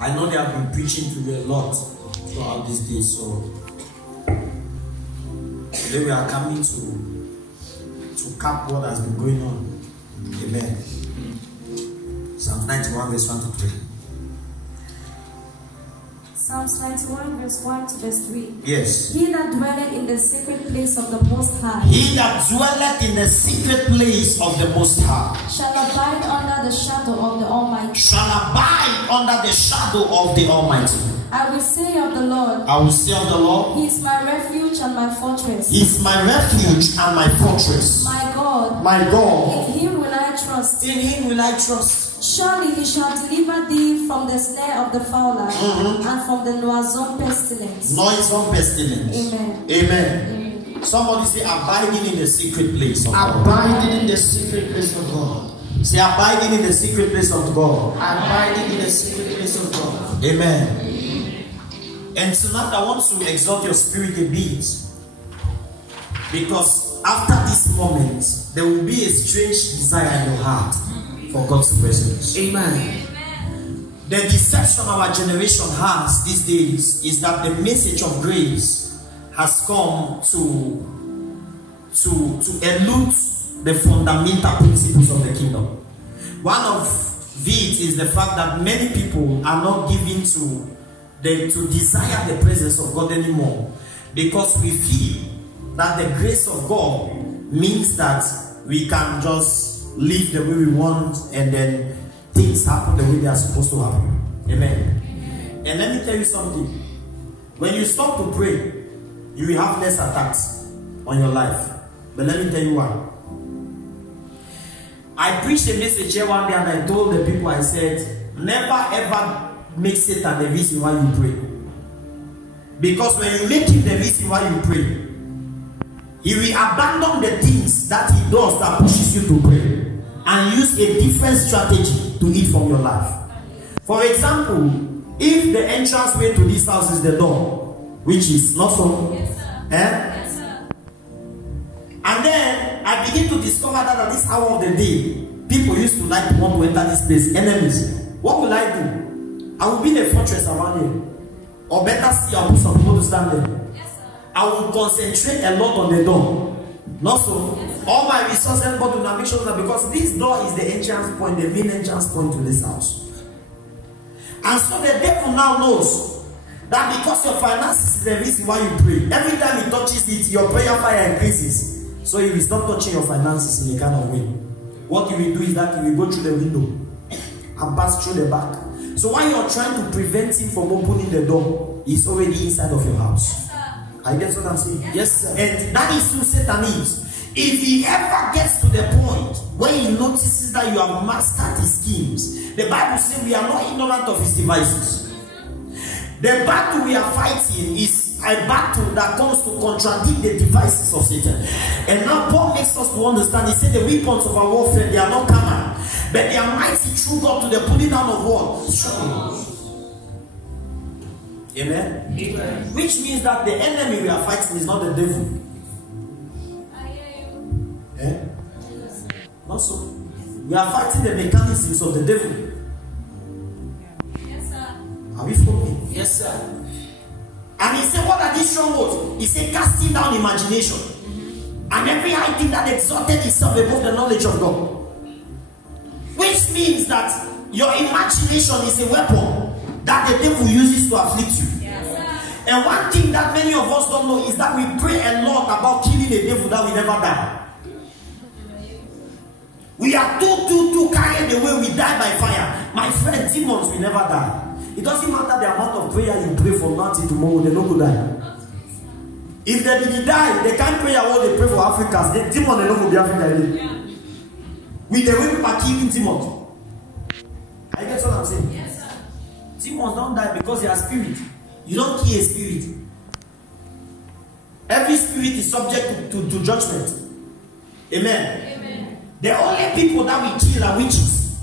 I know they have been preaching to you a lot throughout these days, so today we are coming to cap what has been going on. Amen. Psalm 91 verse 1 to 3. Psalms 91 verse 1 to verse 3. Yes. He that dwelleth in the secret place of the Most High. He that dwelleth in the secret place of the Most High Shall abide under the shadow of the Almighty. shall abide under the shadow of the Almighty. I will say of the Lord. I will say of the Lord, He is my refuge and my fortress. He is my refuge and my fortress. My God. My God. In Him will I trust. In Him will I trust. Surely He shall deliver thee from the snare of the fowler and from the noisome pestilence. Noisome pestilence. Amen. Amen. Somebody say, abiding in the secret place of God. Abiding in the secret place of God. Say, abiding in the secret place of God. Abiding in the secret place of God. Amen. And tonight I want to exalt your spirit a bit, because after this moment there will be a strange desire in your heart for God's presence. Amen. The deception our generation has these days is that the message of grace has come to elude the fundamental principles of the kingdom. One of it is the fact that many people are not given to desire the presence of God anymore, because we feel that the grace of God means that we can just live the way we want and then things happen the way they are supposed to happen. Amen. And let me tell you something. When you stop to pray, you will have less attacks on your life. But let me tell you why. I preached a message here one day and I told the people, I said, never ever make Satan the reason why you pray. Because when you make him the reason why you pray, he will abandon the things that he does that pushes you to pray and use a different strategy to eat from your life. For example, if the entrance way to this house is the door, which is not so, Yes, sir. Yes, sir. And then I begin to discover that at this hour of the day, people used to like to want to enter this place, enemies. What will I do? I will build a fortress around here. Or better still, I'll put some people to stand there. Yes, sir. I will concentrate a lot on the door. Not so. Yes, all my resources, everybody will make sure that, because this door is the entrance point, the main entrance point to this house. And so the devil now knows that because your finances is the reason why you pray. Every time he touches it, your prayer fire increases. So he will stop touching your finances in a kind of way. What he will do is that he will go through the window and pass through the back. So while you're trying to prevent him from opening the door, he's already inside of your house. Yes, sir. I guess what I'm saying? Yes, sir. And that is who Satan is. If he ever gets to the point where he notices that you have mastered his schemes, the Bible says we are not ignorant of his devices. The battle we are fighting is a battle that comes to contradict the devices of Satan. And now Paul makes us to understand, he said the weapons of our warfare, they are not carnal, but they are mighty through God to the pulling down of what? Strongholds. Amen? Amen. Which means that the enemy we are fighting is not the devil. I hear you. Eh? Not so. We are fighting the mechanisms of the devil. Yes, sir. Are we spoken? Yes, sir. And he said, what are these strongholds? He said, casting down imagination. And every high thing that exalted itself above the knowledge of God. Which means that your imagination is a weapon that the devil uses to afflict you. Yes, sir. And one thing that many of us don't know is that we pray a lot about killing a devil that will never die. We are too carried away, we die by fire. My friend, demons will never die. It doesn't matter the amount of prayer you pray from now till tomorrow, they don't go die. If they did die, they can't pray what they pray for Africans. The demon they don't go be African. Yeah. With the way people are killing demons. I guess what I'm saying? Yes, sir. Demons don't die because they are spirit. You don't kill a spirit. Every spirit is subject to judgment. Amen. Amen. The only people that we kill are witches.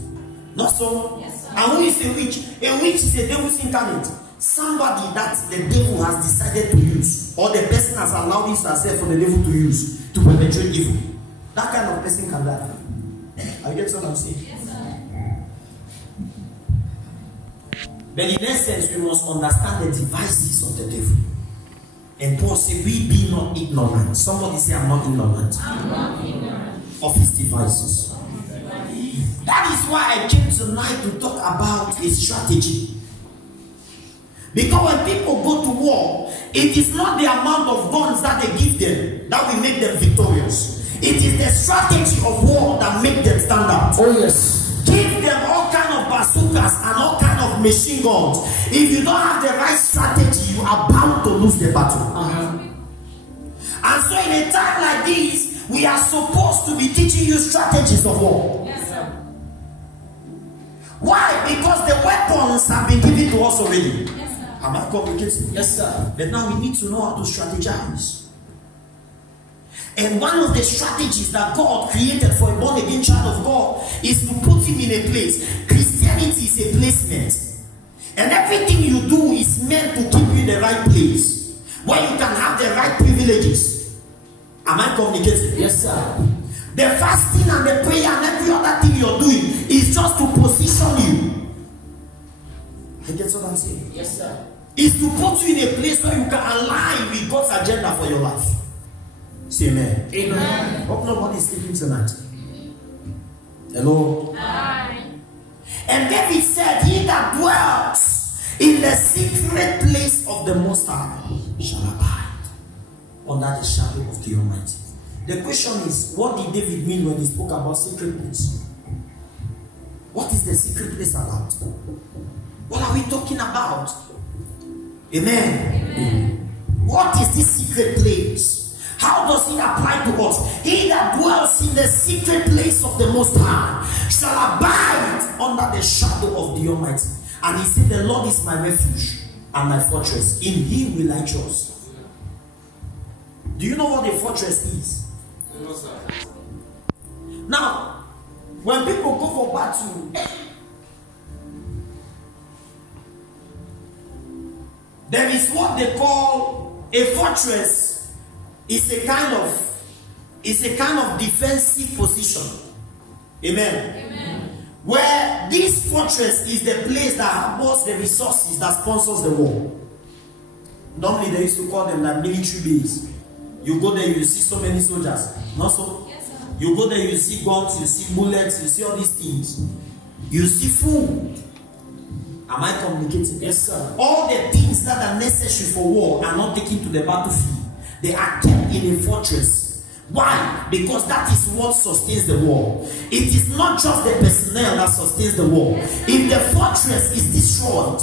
Not so. Yes, sir. And who is a witch? A witch is a devil's incarnate. Somebody that the devil has decided to use, or the person has allowed himself for the devil to use to perpetrate evil. That kind of person can die. I get what I'm saying? Yes, sir. But in essence, we must understand the devices of the devil. And Paul said, we be not ignorant. Somebody say, I'm not ignorant. I'm not ignorant of his devices. That is why I came tonight to talk about a strategy. Because when people go to war, it is not the amount of guns that they give them that will make them victorious. It is the strategy of war that make them stand out. Oh yes. Give them all kind of bazookas and all kind of machine guns. If you don't have the right strategy, you are bound to lose the battle. And so in a time like this, we are supposed to be teaching you strategies of war. Yes, sir. Why? Because the weapons have been given to us already. Yes, sir. Am I communicating? Yes, sir. But now we need to know how to strategize. And one of the strategies that God created for a born-again child of God is to put him in a place. Christianity is a placement. And everything you do is meant to keep you in the right place, where you can have the right privileges. Am I communicating? Yes, sir. The fasting and the prayer and every other thing you're doing is just to position you. I get what I'm saying? Yes, sir. Is to put you in a place where you can align with God's agenda for your life. Say amen. Amen. Hope nobody is sleeping tonight. Hello? Aye. And David said, he that dwells in the secret place of the Most High shall abide under the shadow of the Almighty. The question is, what did David mean when he spoke about secret place? What is the secret place about? What are we talking about? Amen. Amen. What is this secret place? How does it apply to us? He that dwells in the secret place of the Most High shall abide under the shadow of the Almighty. And he said, the Lord is my refuge and my fortress. In him will I trust. Do you know what a fortress is? No, sir. Now, when people go for battle, there is what they call a fortress. It's a kind of defensive position. Amen. Amen. Where this fortress is the place that harbors the resources that sponsors the war. Normally they used to call them like military base. You go there, you see so many soldiers. Not so. Yes, sir. You go there, you see guns, you see bullets, you see all these things. You see food. Am I communicating? Yes, sir. All the things that are necessary for war are not taken to the battlefield. They are kept in a fortress. Why? Because that is what sustains the war. It is not just the personnel that sustains the war. If the fortress is destroyed,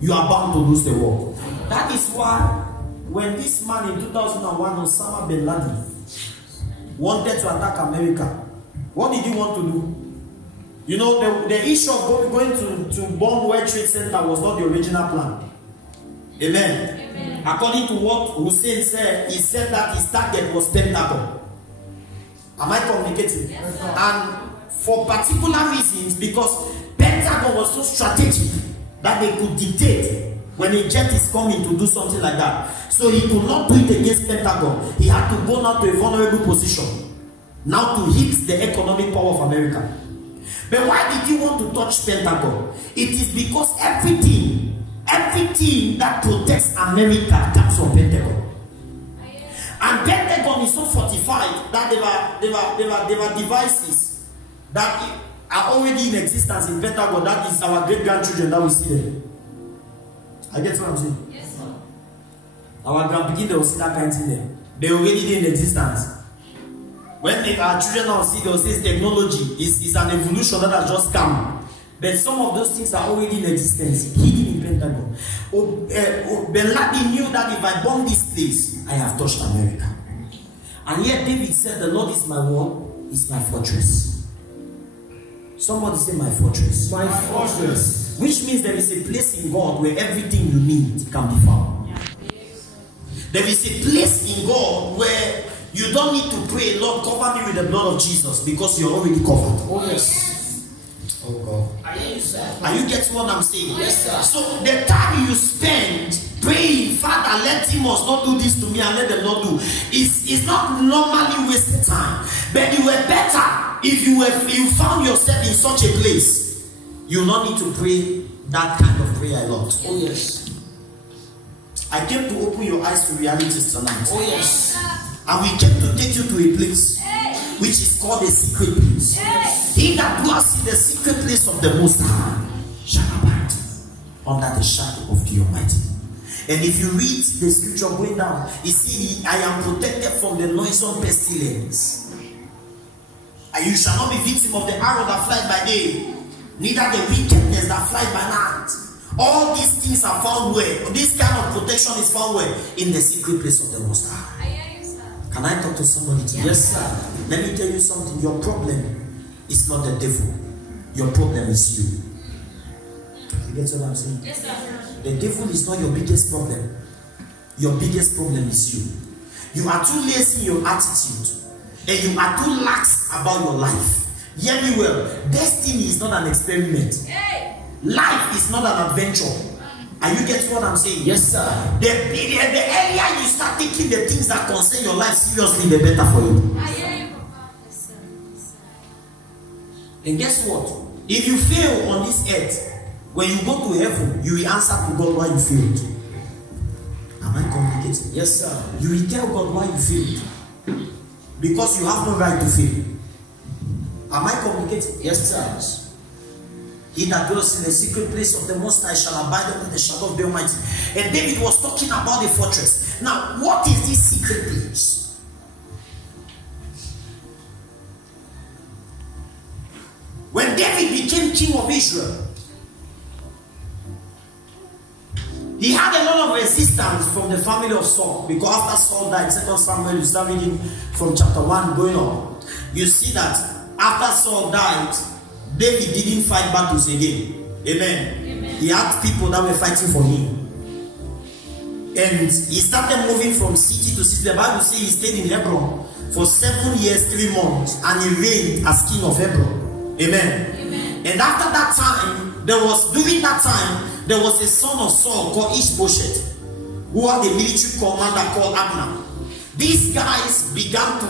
you are bound to lose the war. That is why when this man in 2001, Osama bin Laden, wanted to attack America, what did he want to do? You know, the issue of going to bomb World Trade Center was not the original plan. Amen. Amen. According to what Hussein said, he said that his target was Pentagon. Am I communicating? Yes, sir. And for particular reasons, because Pentagon was so strategic that they could dictate when a jet is coming to do something like that. So he could not do it against Pentagon. He had to go now to a vulnerable position, now to hit the economic power of America. But why did he want to touch Pentagon? It is because everything that protects America comes from Pentagon. And Pentagon is so fortified that there were devices that are already in existence in Pentagon. That is our great-grandchildren that we see them. I get what I'm saying? Yes, sir. Our grandkids, they will see that kind of thing there. They already in existence. When our children now see, they will say technology is an evolution that has just come. But some of those things are already in existence, hidden in Pentagon. Bin Laden knew that if I bomb this place, I have touched America. And yet David said, the Lord is my word, is my fortress. Somebody say my fortress. My fortress. Which means there is a place in God where everything you need can be found. There is a place in God where you don't need to pray, Lord, cover me with the blood of Jesus, because you're already covered. Oh yes. Oh God. Are you getting what I'm saying? Yes, sir. So the time you spend praying, Father, let him must not do this to me and let them not do, is not normally wasted time. But you were better if you found yourself in such a place. You will not need to pray that kind of prayer a lot. Oh yes. I came to open your eyes to realities tonight. Oh yes. And we came to take you to a place which is called a secret place. He that dwells in the secret place of the Most High shall abide under the shadow of the Almighty. And if you read the scripture going down, you see, I am protected from the noisome pestilence. And you shall not be victim of the arrow that flies by day, neither the wickedness that flies by night. All these things are found where? This kind of protection is found where? In the secret place of the Most High. Can I talk to somebody today? Yes, sir. Let me tell you something. Your problem is not the devil. Your problem is you. You get what I'm saying? Yes, sir. The devil is not your biggest problem. Your biggest problem is you. You are too lazy in your attitude. And you are too lax about your life. Hear me well. Destiny is not an experiment. Life is not an adventure. Are you getting what I'm saying? Yes, sir. The earlier you start taking the things that concern your life seriously, the better for you. And guess what? If you fail on this earth, when you go to heaven, you will answer to God why you failed. Am I communicating? Yes, sir. You will tell God why you failed. Because you have no right to fail. Am I communicating? Yes, sir. He that dwells in the secret place of the Most High shall abide under the shadow of the Almighty. And David was talking about the fortress. Now, what is this secret place? When David became king of Israel, he had a lot of resistance from the family of Saul. Because after Saul died, 2 Samuel, you start reading from chapter 1 going on. You see that after Saul died, David didn't fight battles again. Amen. Amen. He had people that were fighting for him. And he started moving from city to city. The Bible says he stayed in Hebron for 7 years, 3 months. And he reigned as king of Hebron. Amen. Amen. And after that time, during that time, there was a son of Saul called Ishbosheth, who had a military commander called Abner. These guys began to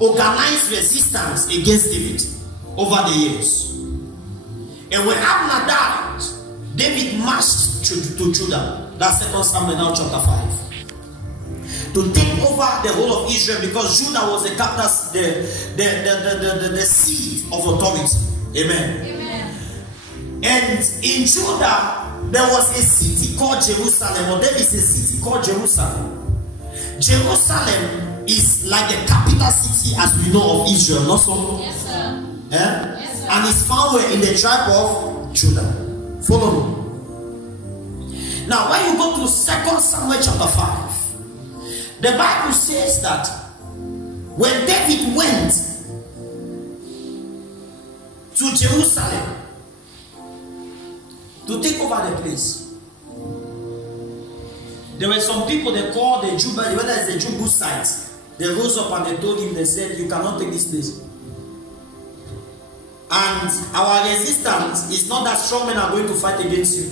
organize resistance against David over the years. And when Abner died, David marched to Judah. That's 2 Samuel now chapter 5. To take over the whole of Israel, because Judah was the capital, the seat of authority. Amen. Amen. And in Judah, there was a city called Jerusalem, or there is a city called Jerusalem. Jerusalem is like the capital city as we know of Israel, not so? Yes, sir. Yes, sir. And it's found in the tribe of Judah. Follow me. Now, when you go to 2 Samuel chapter 5, the Bible says that when David went to Jerusalem to take over the place, there were some people they called the Jebusites, whether it's the Jebusites. They rose up and they told him, they said, you cannot take this place. And our resistance is not that strong men are going to fight against you.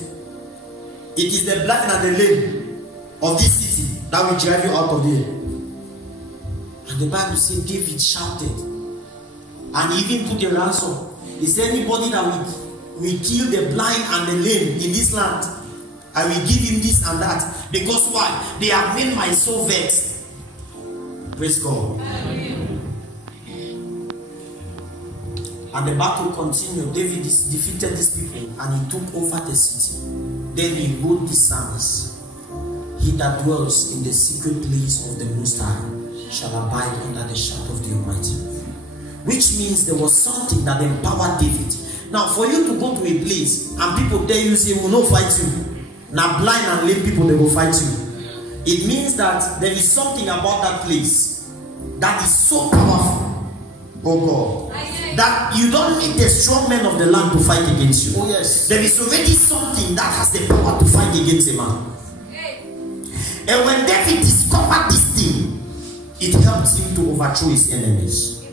It is the blind and the lame of this city that will drive you out of here. And the Bible says David shouted. And he even put a ransom. He said, anybody that will kill the blind and the lame in this land, I will give him this and that. Because why? They have made my soul vexed. Praise God. And the battle continued. David defeated these people and he took over the city. Then he wrote this psalms. He that dwells in the secret place of the Most High shall abide under the shadow of the Almighty. Which means there was something that empowered David. Now for you to go to a place and people tell you, say, we will not fight you. Now blind and lame people, they will fight you. It means that there is something about that place that is so powerful, oh God, that you don't need the strong men of the land to fight against you. Oh yes. There is already something that has the power to fight against a man. And when David discovered this thing, it helped him to overthrow his enemies.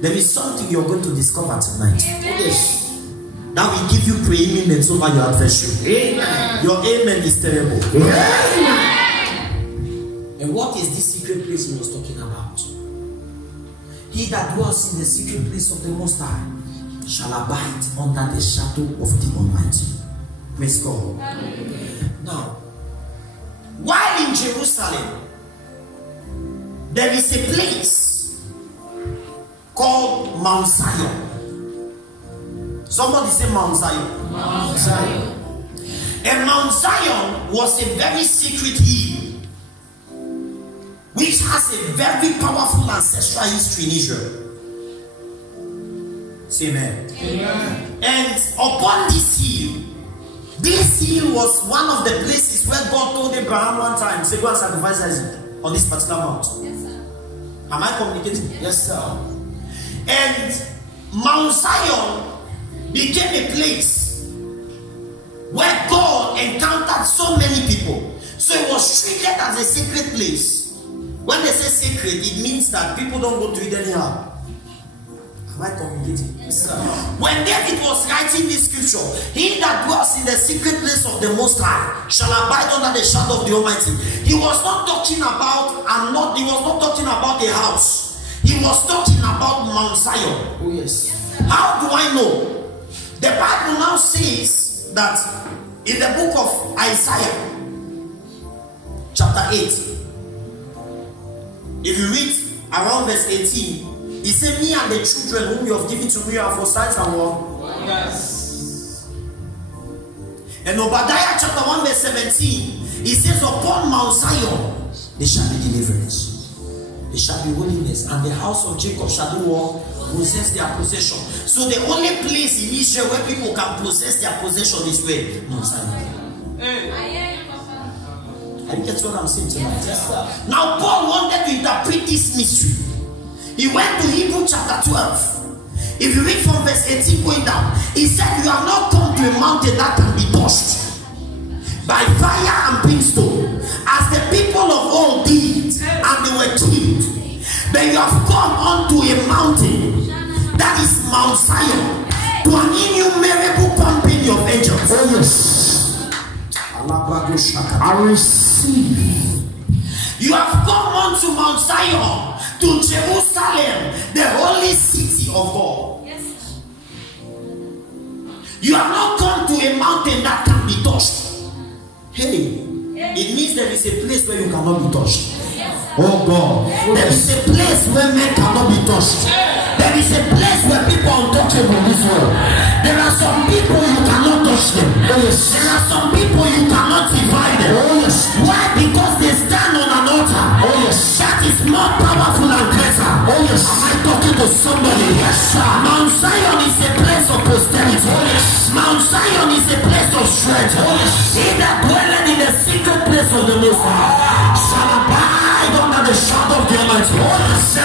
There is something you're going to discover tonight. Oh yes. That will give you preeminence over your adversary. Amen. Your amen is terrible. Amen. And what is this secret place he was talking about? He that dwells in the secret place of the Most High shall abide under the shadow of the Almighty. Praise God. Now, while in Jerusalem, there is a place called Mount Zion. Somebody say Mount Zion. Mount Zion. And Mount Zion was a very secret hill, which has a very powerful ancestral history in Israel. Say amen. Amen. And upon this hill was one of the places where God told Abraham one time, say, go and sacrifice Isaac on this particular mount. Yes, sir. Am I communicating? Yes, sir. And Mount Zion became a place where God encountered so many people. So it was treated as a sacred place. When they say sacred, it means that people don't go to it anyhow. Am I communicating? Yes, sir. When David was writing this scripture, he that dwells in the secret place of the Most High shall abide under the shadow of the Almighty. He was not talking about he was not talking about a house. He was talking about Mount Zion. Oh, yes. How do I know? The Bible now says that in the book of Isaiah, chapter 8, if you read around verse 18, he said, me and the children whom you have given to me are for signs and wonders. Yes. And Obadiah chapter 1 verse 17, he says, upon Mount Zion there shall be deliverance, there shall be holiness, and the house of Jacob shall do what? Possess their possession. So the only place in Israel where people can possess their possession is where? Mount Zion. Hey. I get what I'm saying tonight. Yes, sir. Now Paul wanted to interpret this mystery. He went to Hebrews chapter 12. If you read from verse 18 going down, he said, you have not come to a mountain that can be touched by fire and brimstone, as the people of old did, and they were killed. But you have come unto a mountain that is Mount Zion, to an innumerable company of angels. Oh, yes. I receive. You have come unto Mount Zion, to Jerusalem, the holy city of God. Yes. You have not come to a mountain that can be touched. Hey, it means there is a place where you cannot be touched. Oh God, there is a place where men cannot be touched. There is a place where people are untouchable in this world. There are some people you cannot touch them. Oh, yes. There are some people you cannot divide them. Oh, yes. Why? Because they stand on an altar. Oh, yes. That is more powerful and greater. Oh, yes. Am I talking to somebody? Yes, sir. Mount Zion is a place of posterity. Oh, yes. Mount Zion is a place of strength. Oh, yes. He that dwelleth in the secret place of the Most High shall abide under the shadow of the Almighty. Oh, yes. The